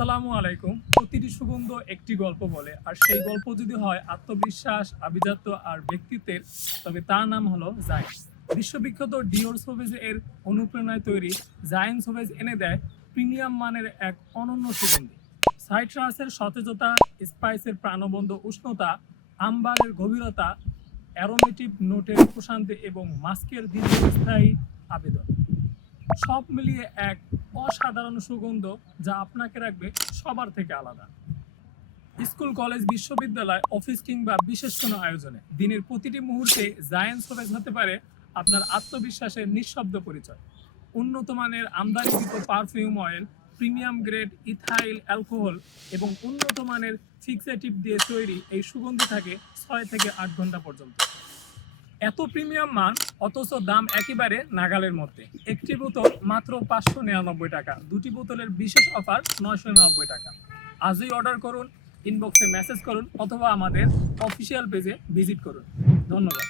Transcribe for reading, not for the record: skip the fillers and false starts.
আসসালামু আলাইকুম। প্রতিটি সুগন্ধ একটি গল্প বলে, আর সেই গল্প যদি হয় আত্মবিশ্বাস, আভিজাত্য আর ব্যক্তিত্বের, তবে তার নাম হলো জায়েন্টস। বিশ্ববিখ্যাত ডিওর সোভেজ এর অনুপ্রেরণায় তৈরি জায়েন্টস সোভেজ এনে দেয় প্রিমিয়াম মানের এক অনন্য সুগন্ধি। সাইট্রাসের সতেজতা, স্পাইসের প্রাণবন্ত উষ্ণতা, আম্বারের গভীরতা, অ্যারোমেটিক নোটের প্রশান্তি এবং মাস্কের দীর্ঘস্থায়ী আবেদন, সব মিলিয়ে এক অসাধারণ সুগন্ধ যা আপনাকে রাখবে সবার থেকে আলাদা। স্কুল, কলেজ, বিশ্ববিদ্যালয়, অফিস কিংবা বিশেষ কোনো আয়োজনে দিনের প্রতিটি মুহূর্তে জায়েন্টস সোভেজ হতে পারে আপনার আত্মবিশ্বাসের নিঃশব্দ পরিচয়। উন্নত মানের আমদানিকৃত perfume oil, premium grade ethyl alcohol এবং উন্নত মানের ফিক্সেটিভ দিয়ে তৈরি এই সুগন্ধি থাকে 6 থেকে 8 ঘন্টা পর্যন্ত। এত প্রিমিয়াম মান, অথচ দাম একেবারে নাগালের মধ্যে। একটি বোতল মাত্র 599 টাকা, দুটি বোতলের বিশেষ অফার 999 টাকা। আজই অর্ডার করুন, ইনবক্সে মেসেজ করুন অথবা আমাদের অফিসিয়াল পেজে ভিজিট করুন। ধন্যবাদ।